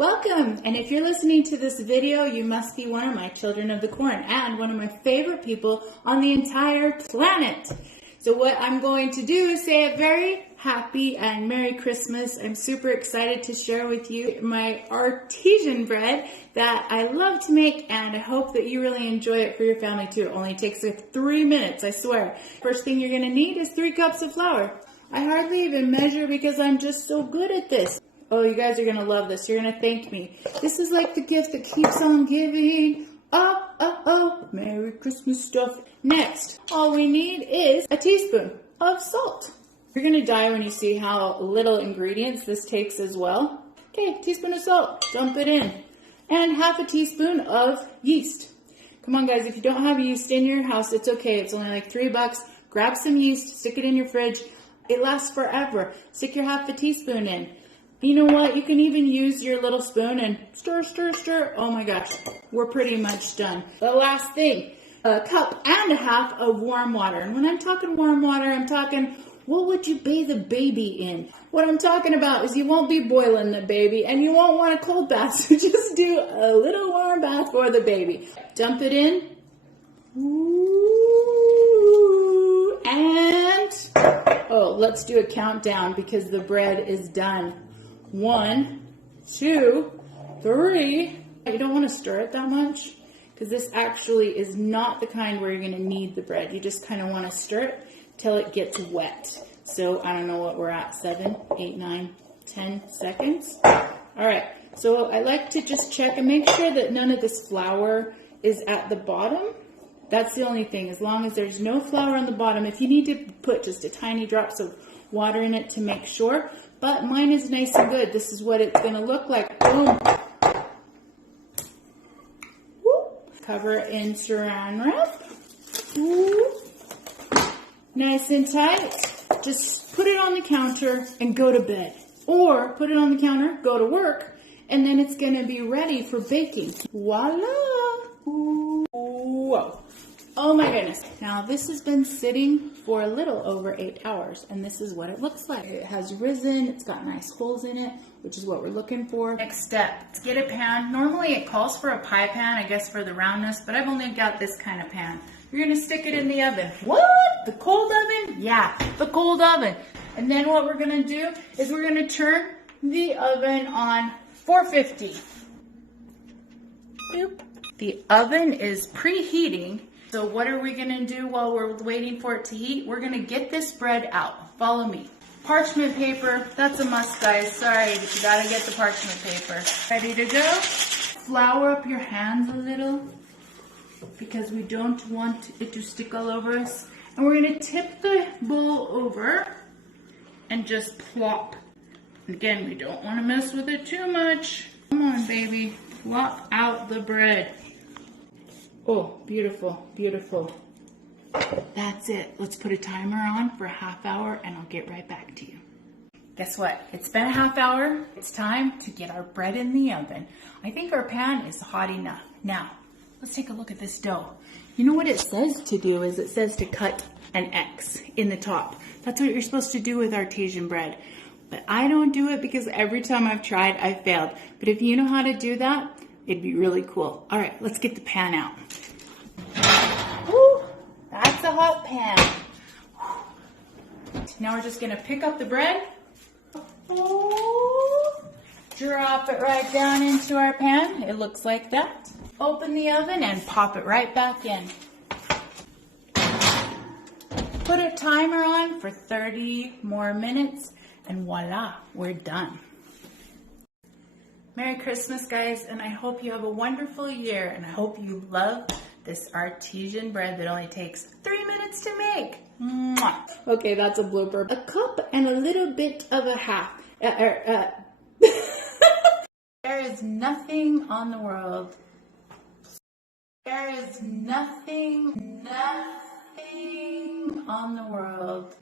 Welcome! And if you're listening to this video, you must be one of my children of the corn and one of my favorite people on the entire planet. So what I'm going to do is say a very happy and Merry Christmas. I'm super excited to share with you my artesian bread that I love to make, and I hope that you really enjoy it for your family too. It only takes 3 minutes, I swear. First thing you're going to need is 3 cups of flour. I hardly even measure because I'm just so good at this. Oh, you guys are going to love this. You're going to thank me. This is like the gift that keeps on giving. Oh, oh, oh. Merry Christmas stuff. Next, all we need is a teaspoon of salt. You're going to die when you see how little ingredients this takes as well. Okay, teaspoon of salt. Dump it in. And half a teaspoon of yeast. Come on, guys. If you don't have yeast in your house, it's okay. It's only like $3. Grab some yeast. Stick it in your fridge. It lasts forever. Stick your half a teaspoon in. You know what? You can even use your little spoon and stir, stir, stir. Oh my gosh, we're pretty much done. The last thing, a cup and a half of warm water. And when I'm talking warm water, I'm talking, what would you bathe a baby in? What I'm talking about is you won't be boiling the baby and you won't want a cold bath. So just do a little warm bath for the baby. Dump it in. Ooh, and, oh, let's do a countdown because the bread is done. 1, 2, 3. You don't want to stir it that much because this actually is not the kind where you're going to knead the bread. You just kind of want to stir it till it gets wet. So I don't know what we're at, 7, 8, 9, 10 seconds. All right, so I like to just check and make sure that none of this flour is at the bottom. That's the only thing, as long as there's no flour on the bottom. If you need to put just a tiny drops of water in it to make sure, but mine is nice and good. This is what it's going to look like. Boom. Whoop. Cover it in saran wrap. Whoop. Nice and tight. Just put it on the counter and go to bed. Or put it on the counter, go to work, and then it's going to be ready for baking. Voila. Whoa. Oh my goodness. Now this has been sitting for a little over 8 hours and this is what it looks like. It has risen, it's got nice holes in it, which is what we're looking for. Next step, let's get a pan. Normally it calls for a pie pan, I guess for the roundness, but I've only got this kind of pan. You're gonna stick it in the oven. What? The cold oven? Yeah, the cold oven. And then what we're gonna do is we're gonna turn the oven on 450. Boop. The oven is preheating. So what are we gonna do while we're waiting for it to heat? We're gonna get this bread out. Follow me. Parchment paper, that's a must, guys. Sorry, but you gotta get the parchment paper. Ready to go? Flour up your hands a little because we don't want it to stick all over us. And we're gonna tip the bowl over and just plop. Again, we don't wanna mess with it too much. Come on, baby, plop out the bread. Oh, beautiful, beautiful. That's it. Let's put a timer on for a half hour and I'll get right back to you. Guess what? It's been a half hour. It's time to get our bread in the oven. I think our pan is hot enough. Now, let's take a look at this dough. You know what it says to do is it says to cut an X in the top. That's what you're supposed to do with artesian bread. But I don't do it because every time I've tried, I've failed. But if you know how to do that, it'd be really cool. All right, let's get the pan out. Woo, that's a hot pan. Now we're just gonna pick up the bread. Drop it right down into our pan. It looks like that. Open the oven and pop it right back in. Put a timer on for 30 more minutes and voila, we're done. Merry Christmas, guys, and I hope you have a wonderful year, and I hope you love this artesian bread that only takes 3 minutes to make. Mwah. Okay, that's a blooper. A cup and a little bit of a half. There is nothing on the world. There is nothing on the world